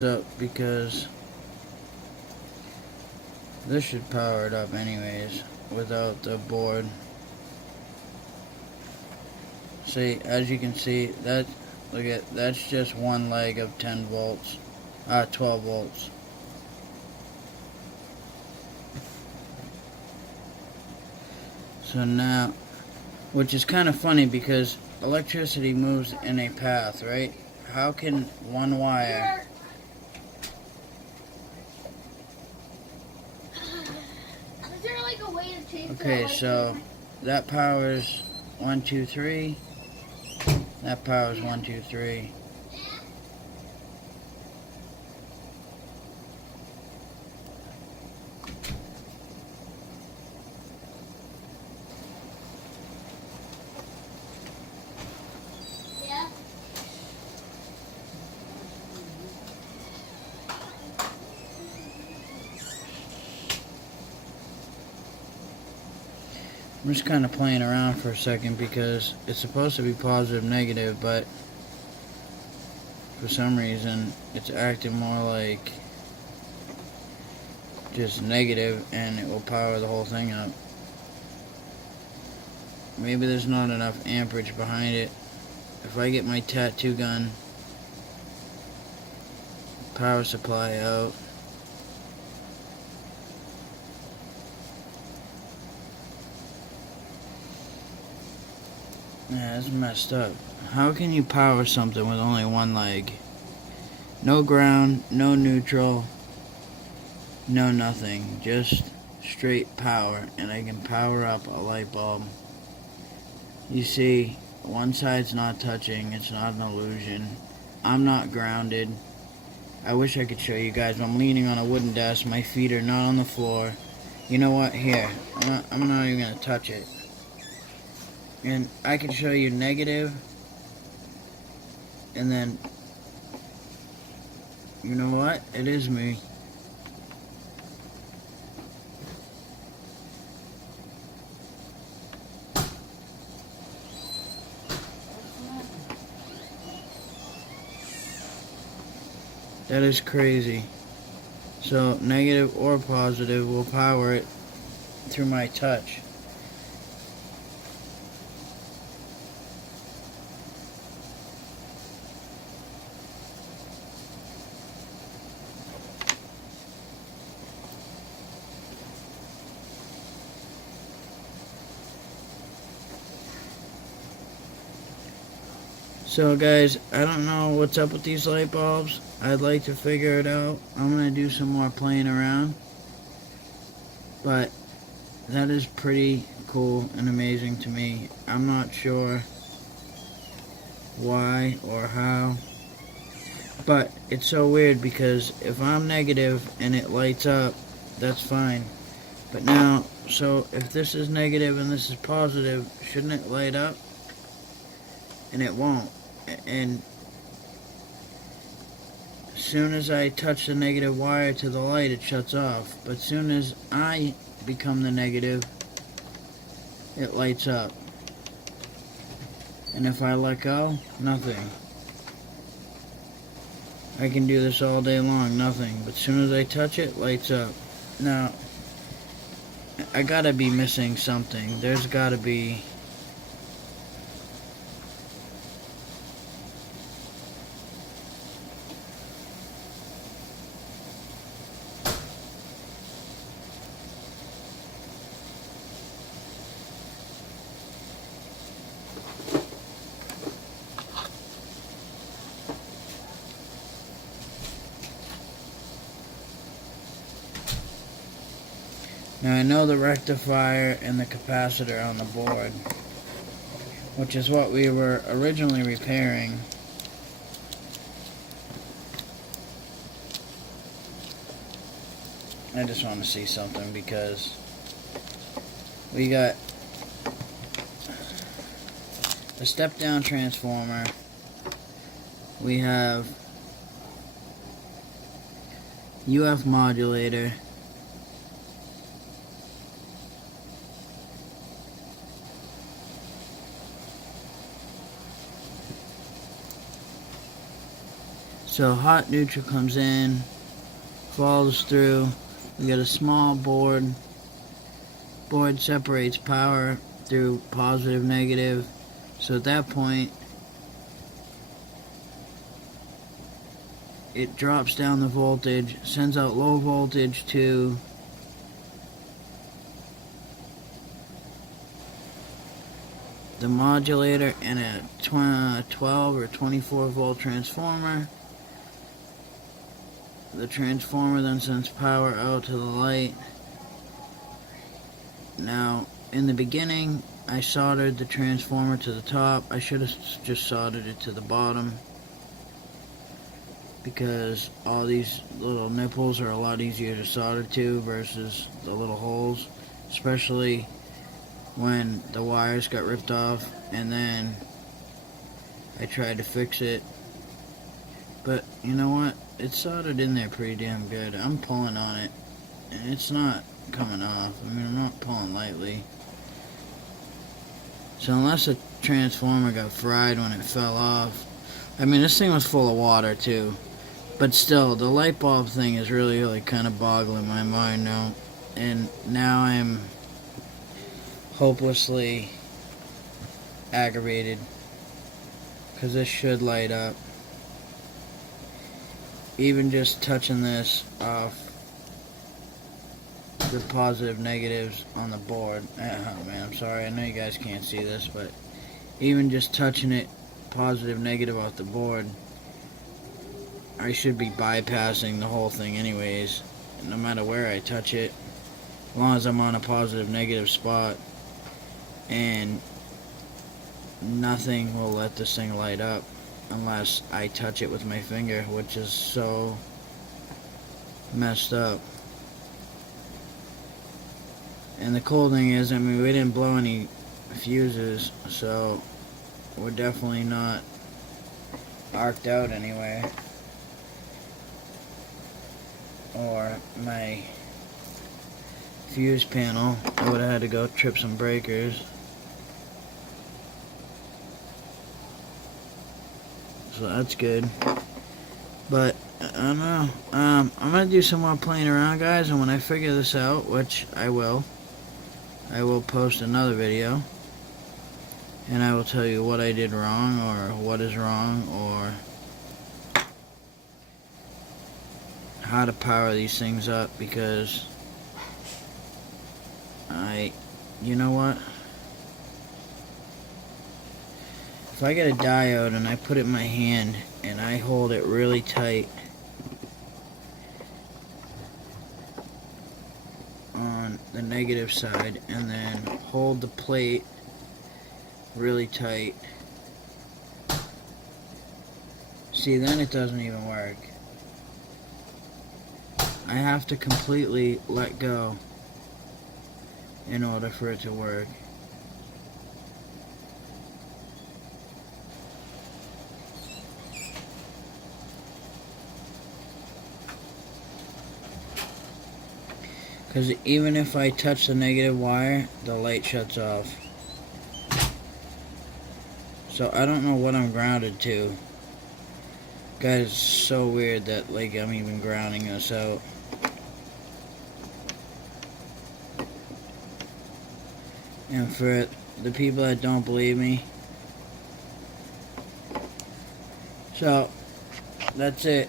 up because this should power it up anyways without the board. See, as you can see, that's just one leg of 10 volts, 12 volts. So now, which is kind of funny because electricity moves in a path, right? How can one wire Okay, so that powers 1, 2, 3. That powers 1, 2, 3. Yeah. I'm just kind of playing around for a second because it's supposed to be positive, negative, but for some reason it's acting more like just negative, and it will power the whole thing up. Maybe there's not enough amperage behind it. If I get my tattoo gun power supply out, yeah, that's messed up. How can you power something with only one leg? No ground, no neutral, no nothing. Just straight power, and I can power up a light bulb. You see, one side's not touching. It's not an illusion. I'm not grounded. I wish I could show you guys. I'm leaning on a wooden desk. My feet are not on the floor. You know what? Here, I'm not even going to touch it. And I can show you negative, and then, you know what? It is me. That is crazy. So, negative or positive will power it through my touch. So guys, I don't know what's up with these light bulbs. I'd like to figure it out. I'm going to do some more playing around. But that is pretty cool and amazing to me. I'm not sure why or how. But it's so weird because if I'm negative and it lights up, that's fine. But now, so if this is negative and this is positive, shouldn't it light up? And it won't. And as soon as I touch the negative wire to the light, it shuts off. But as soon as I become the negative, it lights up. And if I let go, nothing. I can do this all day long, nothing. But as soon as I touch it, lights up. Now, I gotta be missing something. There's gotta be... Now I know the rectifier and the capacitor on the board, which is what we were originally repairing. I just want to see something because we got a step-down transformer. We have UF modulator. So hot neutral comes in, follows through. We got a small board. Board separates power through positive, negative. So at that point, it drops down the voltage, sends out low voltage to the modulator and a 12 or 24 volt transformer. The transformer then sends power out to the light. Now, in the beginning, I soldered the transformer to the top. I should have just soldered it to the bottom, because all these little nipples are a lot easier to solder to versus the little holes, especially when the wires got ripped off and then I tried to fix it. But you know what? It's soldered in there pretty damn good. I'm pulling on it and it's not coming off. I mean, I'm not pulling lightly. So unless the transformer got fried when it fell off. I mean, this thing was full of water too. But still, the light bulb thing is really kind of boggling my mind now. And now I'm hopelessly aggravated, because this should light up. Even just touching this off the positive negatives on the board. Oh man, I'm sorry, I know you guys can't see this, but even just touching it positive negative off the board, I should be bypassing the whole thing anyways, no matter where I touch it, as long as I'm on a positive negative spot, and nothing will let this thing light up unless I touch it with my finger, which is so messed up. And the cool thing is, I mean, we didn't blow any fuses, so we're definitely not arced out anyway. Or my fuse panel, I would have had to go trip some breakers. So that's good. But I don't know. I'm gonna do some more playing around, guys, and when I figure this out, which I will post another video, and I will tell you what I did wrong, or what is wrong, or how to power these things up, because you know what? If I get a diode and I put it in my hand and I hold it really tight on the negative side and then hold the plate really tight, see, then it doesn't even work. I have to completely let go in order for it to work. Because even if I touch the negative wire, the light shuts off. So I don't know what I'm grounded to. Guys, it's so weird that like I'm even grounding this out. And for the people that don't believe me, so that's it.